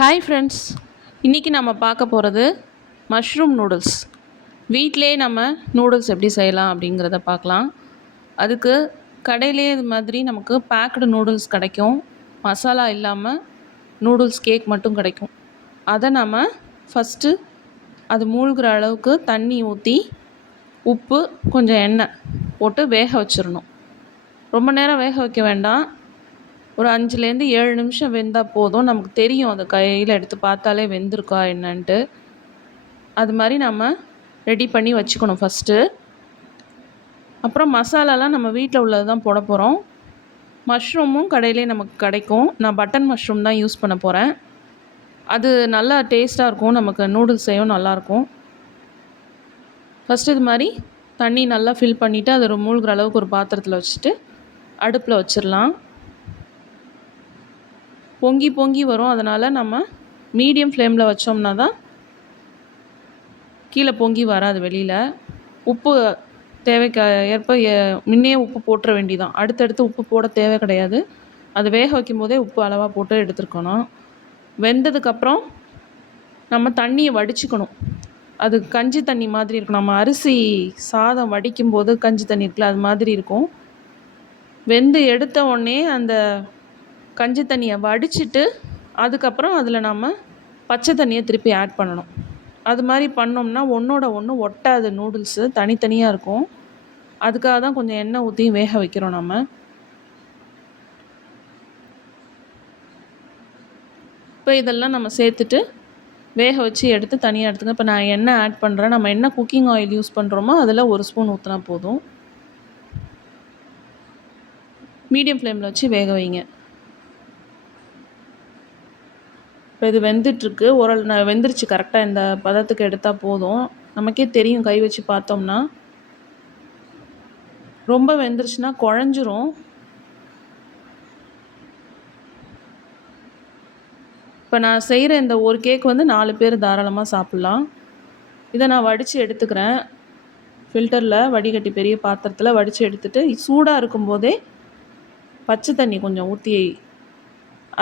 Hi friends, இன்றைக்கி நம்ம பார்க்க போகிறது மஷ்ரூம் நூடுல்ஸ். வீட்டிலே நம்ம நூடுல்ஸ் எப்படி செய்யலாம் அப்படிங்கிறத பார்க்கலாம். அதுக்கு கடையிலே இது மாதிரி நமக்கு பேக்டு நூடுல்ஸ் கிடைக்கும். மசாலா இல்லாமல் நூடுல்ஸ் கேக் மட்டும் கிடைக்கும். அதை நம்ம ஃபஸ்ட்டு அது மூழ்கிற அளவுக்கு தண்ணி ஊற்றி உப்பு கொஞ்சம் எண்ணெய் போட்டு வேக வச்சிடணும். ரொம்ப நேரம் வேக வைக்க வேண்டாம். ஒரு 5லேருந்து 7 நிமிஷம் வெந்தால் போதும். நமக்கு தெரியும், அதை கையில் எடுத்து பார்த்தாலே வெந்திருக்கா என்னன்ட்டு. அது மாதிரி நம்ம ரெடி பண்ணி வச்சுக்கணும் ஃபஸ்ட்டு. அப்புறம் மசாலாலாம் நம்ம வீட்டில் உள்ளது தான் போட போகிறோம். மஷ்ரூமும் கடையிலே நமக்கு கிடைக்கும். நான் பட்டன் மஷ்ரூம் தான் யூஸ் பண்ண போகிறேன். அது நல்லா டேஸ்ட்டாக இருக்கும், நமக்கு நூடுல்ஸ் செய்யவும் நல்லாயிருக்கும். ஃபஸ்ட்டு இது மாதிரி தண்ணி நல்லா ஃபில் பண்ணிவிட்டு அது ஒரு மூழ்கிற அளவுக்கு ஒரு பாத்திரத்தில் வச்சுட்டு அடுப்பில் வச்சிடலாம். பொங்கி பொங்கி வரும். அதனால் நம்ம மீடியம் ஃப்ளேமில் வச்சோம்னா தான் கீழே பொங்கி வராது வெளியில். உப்பு தேவைக்கு ஏற்ப முன்னே உப்பு போட்டுற வேண்டிதான். அடுத்தடுத்து உப்பு போட தேவை கிடையாது. அது வேக வைக்கும் போதே உப்பு அளவாக போட்டு எடுத்துருக்கணும். வெந்ததுக்கப்புறம் நம்ம தண்ணியை வடிச்சுக்கணும். அது கஞ்சி தண்ணி மாதிரி இருக்கும். நம்ம அரிசி சாதம் வடிக்கும் போது கஞ்சி தண்ணி இருக்குல்ல, அது மாதிரி இருக்கும். வெந்து எடுத்த உடனே அந்த கஞ்சி தண்ணியை வடிச்சிட்டு அதுக்கப்புறம் அதில் நம்ம பச்சை தண்ணியை திருப்பி ஆட் பண்ணணும். அது மாதிரி பண்ணோம்னா ஒன்றோட ஒன்று ஒட்டாது, நூடுல்ஸு தனித்தனியாக இருக்கும். அதுக்காக தான் கொஞ்சம் எண்ணெய் ஊற்றி வேக வைக்கிறோம் நம்ம. இப்போ இதெல்லாம் நம்ம சேர்த்துட்டு வேக வச்சு எடுத்து தனியாக எடுத்துங்க. இப்போ நான் எண்ணெய் ஆட் பண்ணுறேன். நம்ம என்ன குக்கிங் ஆயில் யூஸ் பண்ணுறோமோ அதில் 1 ஸ்பூன் ஊற்றினா போதும். மீடியம் ஃப்ளேமில் வச்சு வேக வைங்க. இப்போ இது வெந்துட்டுருக்கு. வெந்துருச்சு கரெக்டாக. இந்த பதத்துக்கு எடுத்தால் போதும். நமக்கே தெரியும் கை வச்சு பார்த்தோம்னா. ரொம்ப வெந்துருச்சுன்னா குழஞ்சிரும். இப்போ நான் செய்கிற இந்த ஒரு கேக் 4 பேர் தாராளமாக சாப்பிட்லாம். இதை நான் வடித்து எடுத்துக்கிறேன். ஃபில்டரில் வடிகட்டி பெரிய பாத்திரத்தில் வடித்து எடுத்துகிட்டு சூடாக இருக்கும்போதே பச்சை தண்ணி கொஞ்சம் ஊற்றி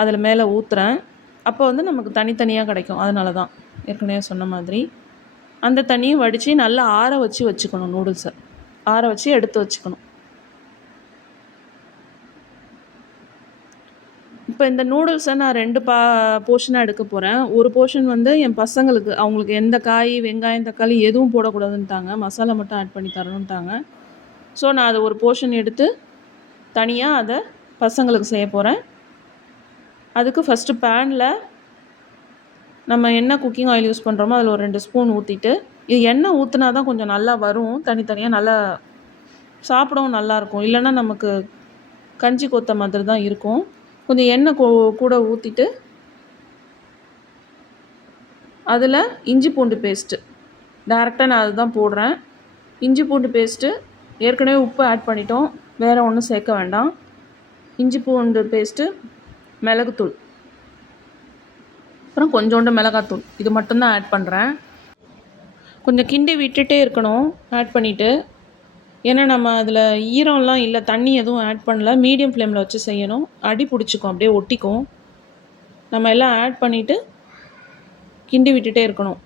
அதில் மேலே ஊற்றுறேன். அப்போ நமக்கு தனித்தனியாக கிடைக்கும். அதனால தான் ஏற்கனவே சொன்ன மாதிரி அந்த தண்ணியும் வடித்து நல்லா ஆற வச்சு வச்சுக்கணும். நூடுல்ஸை ஆற வச்சு எடுத்து வச்சுக்கணும். இப்போ இந்த நூடுல்ஸை நான் 2 போர்ஷனாக எடுக்க போகிறேன். ஒரு போர்ஷன் என் பசங்களுக்கு, அவங்களுக்கு எந்த காய் வெங்காயம் தக்காளி எதுவும் போடக்கூடாதுன்ட்டாங்க, மசாலா மட்டும் ஆட் பண்ணி தரணுன்ட்டாங்க. ஸோ நான் அதை ஒரு போர்ஷன் எடுத்து தனியாக அதை பசங்களுக்கு செய்ய போகிறேன். அதுக்கு ஃபஸ்ட்டு பேனில் நம்ம என்ன குக்கிங் ஆயில் யூஸ் பண்ணுறோமோ அதில் ஒரு 2 ஸ்பூன் ஊற்றிட்டு, இது எண்ணெய் ஊற்றினா தான் கொஞ்சம் நல்லா வரும். தனித்தனியாக நல்லா சாப்பிடவும் நல்லாயிருக்கும். இல்லைன்னா நமக்கு கஞ்சி கொத்த மாதிரி தான் இருக்கும். கொஞ்சம் எண்ணெய் கூட ஊற்றிட்டு அதில் இஞ்சி பூண்டு பேஸ்ட்டு டேரெக்டாக நான் அதுதான் போடுறேன். இஞ்சி பூண்டு பேஸ்ட்டு ஏற்கனவே உப்பு ஆட் பண்ணிட்டோம், வேறு ஒன்றும் சேர்க்க வேண்டாம். இஞ்சி பூண்டு பேஸ்ட்டு, மிளகுத்தூள், அப்புறம் கொஞ்சோண்டு மிளகாத்தூள், இது மட்டும்தான் ஆட் பண்ணுறேன். கொஞ்சம் கிண்டி விட்டுட்டே இருக்கணும் ஆட் பண்ணிவிட்டு. ஏன்னா நம்ம அதில் ஈரம்லாம் இல்லை, தண்ணி எதுவும் ஆட் பண்ணல. மீடியம் ஃப்ளேமில் வச்சு செய்யணும். அடி பிடிச்சிக்கும், அப்படியே ஒட்டிக்கும். நம்ம எல்லாம் ஆட் பண்ணிவிட்டு கிண்டி விட்டுட்டே இருக்கணும்.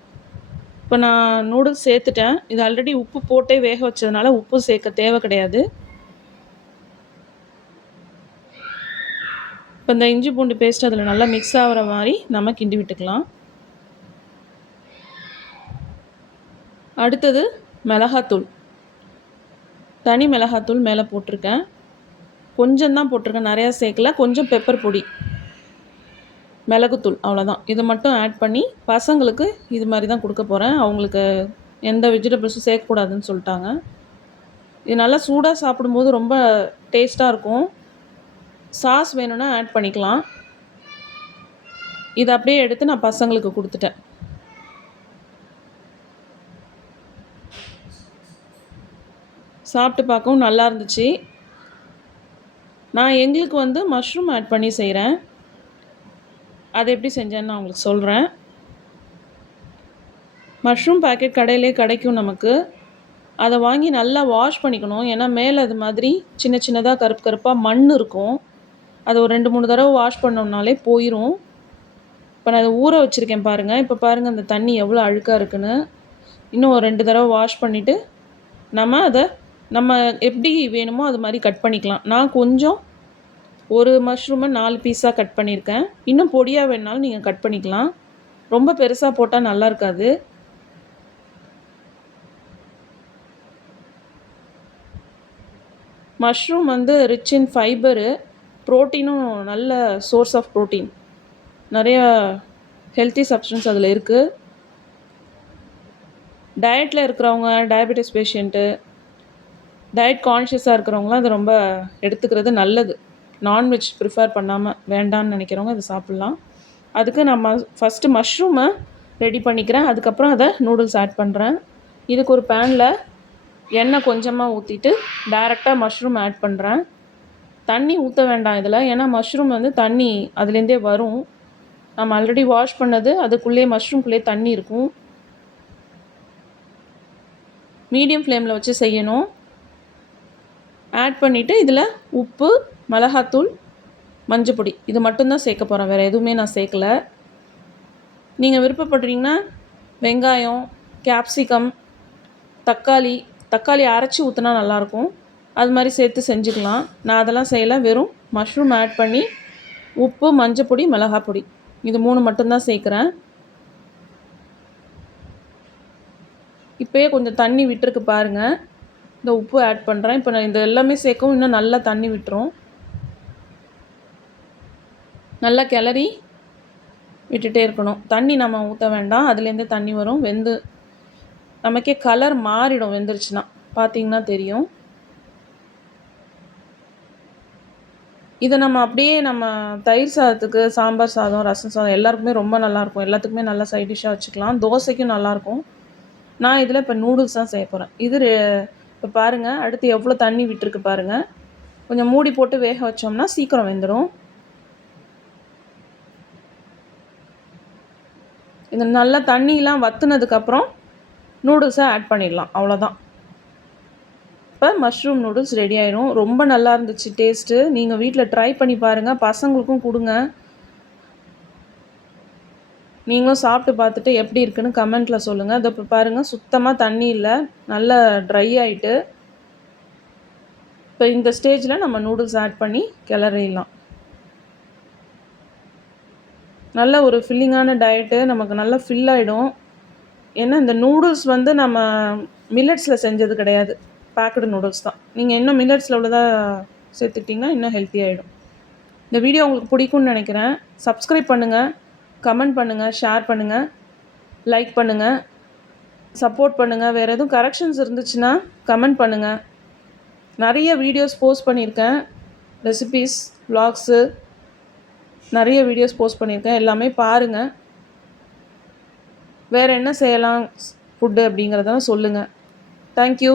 இப்போ நான் நூடுல்ஸ் சேர்த்துட்டேன். இது ஆல்ரெடி உப்பு போட்டே வேக வச்சதுனால உப்பு சேர்க்க தேவை கிடையாது. இப்போ இந்த இஞ்சி பூண்டு பேஸ்ட் அதில் நல்லா மிக்ஸ் ஆகிற மாதிரி நம்ம கிண்டி விட்டுக்கலாம். அடுத்தது மிளகாத்தூள், தனி மிளகாத்தூள் மேலே போட்டிருக்கேன். கொஞ்சம் தான் போட்டிருக்கேன், நிறையா சேர்க்கல. கொஞ்சம் பெப்பர் பொடி, மிளகுத்தூள், அவ்வளோதான். இதை மட்டும் ஆட் பண்ணி பசங்களுக்கு இது மாதிரி தான் கொடுக்க போகிறேன். அவங்களுக்கு எந்த வெஜிடபிள்ஸும் சேர்க்கக்கூடாதுன்னு சொல்லிட்டாங்க. இது நல்லா சூடாக சாப்பிடும்போது ரொம்ப டேஸ்ட்டாக இருக்கும். சாஸ் வேணும்னா ஆட் பண்ணிக்கலாம். இதை அப்படியே எடுத்து நான் பசங்களுக்கு கொடுத்துட்டேன். சாப்பிட்டு பார்க்கவும் நல்லா இருந்துச்சு. நான் எங்களுக்கு மஷ்ரூம் ஆட் பண்ணி செய்கிறேன். அதை எப்படி செஞ்சேன்னு நான் உங்களுக்கு சொல்கிறேன். மஷ்ரூம் பேக்கெட் கடையிலே கிடைக்கும் நமக்கு. அதை வாங்கி நல்லா வாஷ் பண்ணிக்கணும். ஏன்னா மேலே அது மாதிரி சின்ன சின்னதாக கருப்பாக மண் இருக்கும். அதை ஒரு 2-3 தடவை வாஷ் பண்ணோம்னாலே போயிடும். இப்போ நான் அதை ஊற வச்சுருக்கேன் பாருங்கள். இப்போ பாருங்கள் அந்த தண்ணி எவ்வளோ அழுக்காக இருக்குன்னு. இன்னும் ஒரு 2 தடவை வாஷ் பண்ணிவிட்டு நம்ம எப்படி வேணுமோ அது மாதிரி கட் பண்ணிக்கலாம். நான் கொஞ்சம் ஒரு மஷ்ரூமை 4 பீஸாக கட் பண்ணியிருக்கேன். இன்னும் பொடியாக வேணுனாலும் நீங்கள் கட் பண்ணிக்கலாம். ரொம்ப பெருசாக போட்டால் நல்லா இருக்காது. மஷ்ரூம் வந்து ரிச் இன் ஃபைபரு, ப்ரோட்டீனும் நல்ல சோர்ஸ் ஆஃப் ப்ரோட்டீன். நிறையா ஹெல்த்தி சப்ஸ்டன்ஸ் அதில் இருக்குது. டயட்டில் இருக்கிறவங்க, டயபெட்டிஸ் பேஷண்ட்டு, டயட் கான்ஷியஸாக இருக்கிறவங்களாம் அது ரொம்ப எடுத்துக்கிறது நல்லது. நான்வெஜ் ப்ரிஃபர் பண்ணாமல் வேண்டான்னு நினைக்கிறவங்க அதை சாப்பிட்லாம். அதுக்கு நம்ம ஃபஸ்ட்டு மஷ்ரூமை ரெடி பண்ணிக்கிறேன். அதுக்கப்புறம் அதை நூடுல்ஸ் ஆட் பண்ணுறேன். இதுக்கு ஒரு பேனில் எண்ணெய் கொஞ்சமாக ஊற்றிட்டு டைரெக்டாக மஷ்ரூம் ஆட் பண்ணுறேன். தண்ணி ஊற்ற வேண்டாம் இதில், ஏன்னா மஷ்ரூம் வந்து தண்ணி அதுலேருந்தே வரும். நம்ம ஆல்ரெடி வாஷ் பண்ணது அதுக்குள்ளேயே மஷ்ரூம்குள்ளேயே தண்ணி இருக்கும். மீடியம் ஃப்ளேமில் வச்சு செய்யணும். ஆட் பண்ணிவிட்டு இதில் உப்பு, மிளகாத்தூள், மஞ்சப்பொடி இது மட்டும்தான் சேர்க்க போகிறேன். வேறு எதுவுமே நான் சேர்க்கலை. நீங்கள் விருப்பப்படுறீங்கன்னா வெங்காயம், கேப்சிகம், தக்காளி அரைச்சி ஊற்றினா நல்லாயிருக்கும். அது மாதிரி சேர்த்து செஞ்சுக்கலாம். நான் அதெல்லாம் செய்யலை. வெறும் மஷ்ரூம் ஆட் பண்ணி உப்பு, மஞ்சப்பொடி, மிளகாப்பொடி இது 3 மட்டும்தான் சேர்க்குறேன். இப்போயே கொஞ்சம் தண்ணி விட்டுருக்கு பாருங்கள். இந்த உப்பு ஆட் பண்ணுறேன். இப்போ நான் இந்த எல்லாமே சேர்க்கவும் இன்னும் நல்லா தண்ணி விட்டுரும். நல்லா கிளறி விட்டுட்டே இருக்கணும். தண்ணி நம்ம ஊற்ற வேண்டாம், அதுலேருந்தே தண்ணி வரும். நமக்கே கலர் மாறிடும் வெந்துருச்சுன்னா, பார்த்தீங்கன்னா தெரியும். இதை நம்ம அப்படியே தயிர் சாதத்துக்கு, சாம்பார் சாதம், ரசம் சாதம் எல்லாருக்குமே ரொம்ப நல்லாயிருக்கும். எல்லாத்துக்குமே நல்லா சைட் டிஷ்ஷாக வச்சுக்கலாம். தோசைக்கும் நல்லாயிருக்கும். நான் இதில் இப்போ நூடுல்ஸ் தான் செய்ய போகிறேன். இப்போ பாருங்கள், அடுத்து எவ்வளோ தண்ணி விட்டுருக்கு பாருங்கள். கொஞ்சம் மூடி போட்டு வேக வச்சோம்னா சீக்கிரம் வெந்துடும். இது நல்லா தண்ணியெலாம் வற்றுனதுக்கப்புறம் நூடுல்ஸை ஆட் பண்ணிடலாம். அவ்வளோதான். இப்போ மஷ்ரூம் நூடுல்ஸ் ரெடி ஆயிடும். ரொம்ப நல்லா இருந்துச்சு டேஸ்ட்டு. நீங்கள் வீட்டில் ட்ரை பண்ணி பாருங்கள். பசங்களுக்கும் கொடுங்க. நீங்களும் சாப்பிட்டு பார்த்துட்டு எப்படி இருக்குன்னு கமெண்ட்டில் சொல்லுங்கள். அதை இப்போ பாருங்கள், சுத்தமாக தண்ணி இல்லை, நல்லா ட்ரை ஆகிட்டு. இப்போ இந்த ஸ்டேஜில் நம்ம நூடுல்ஸ் ஆட் பண்ணி கிளறிடலாம். நல்ல ஒரு ஃபில்லிங்கான டயட்டு, நமக்கு நல்லா ஃபில் ஆகிடும். ஏன்னா இந்த நூடுல்ஸ் வந்து நம்ம மில்லட்ஸில் செஞ்சது கிடையாது, பேக்கடு நூடுல்ஸ் தான். நீங்கள் இன்னும் மில்லட்ஸில் உள்ளதாக சேர்த்துக்கிட்டிங்கன்னா இன்னும் ஹெல்த்தி ஆகிடும். இந்த வீடியோ உங்களுக்கு பிடிக்கும்னு நினைக்கிறேன். சப்ஸ்கிரைப் பண்ணுங்கள், கமெண்ட் பண்ணுங்கள், ஷேர் பண்ணுங்கள், லைக் பண்ணுங்கள், சப்போர்ட் பண்ணுங்கள். வேறு எதுவும் கரெக்ஷன்ஸ் இருந்துச்சுன்னா கமெண்ட் பண்ணுங்கள். நிறைய வீடியோஸ் போஸ்ட் பண்ணியிருக்கேன். ரெசிபீஸ், வ்ளாக்ஸு நிறைய வீடியோஸ் போஸ்ட் பண்ணியிருக்கேன். எல்லாமே பாருங்கள். வேறு என்ன செய்யலாம் ஃபுட்டு அப்படிங்கிறதெல்லாம் சொல்லுங்கள். தேங்க்யூ.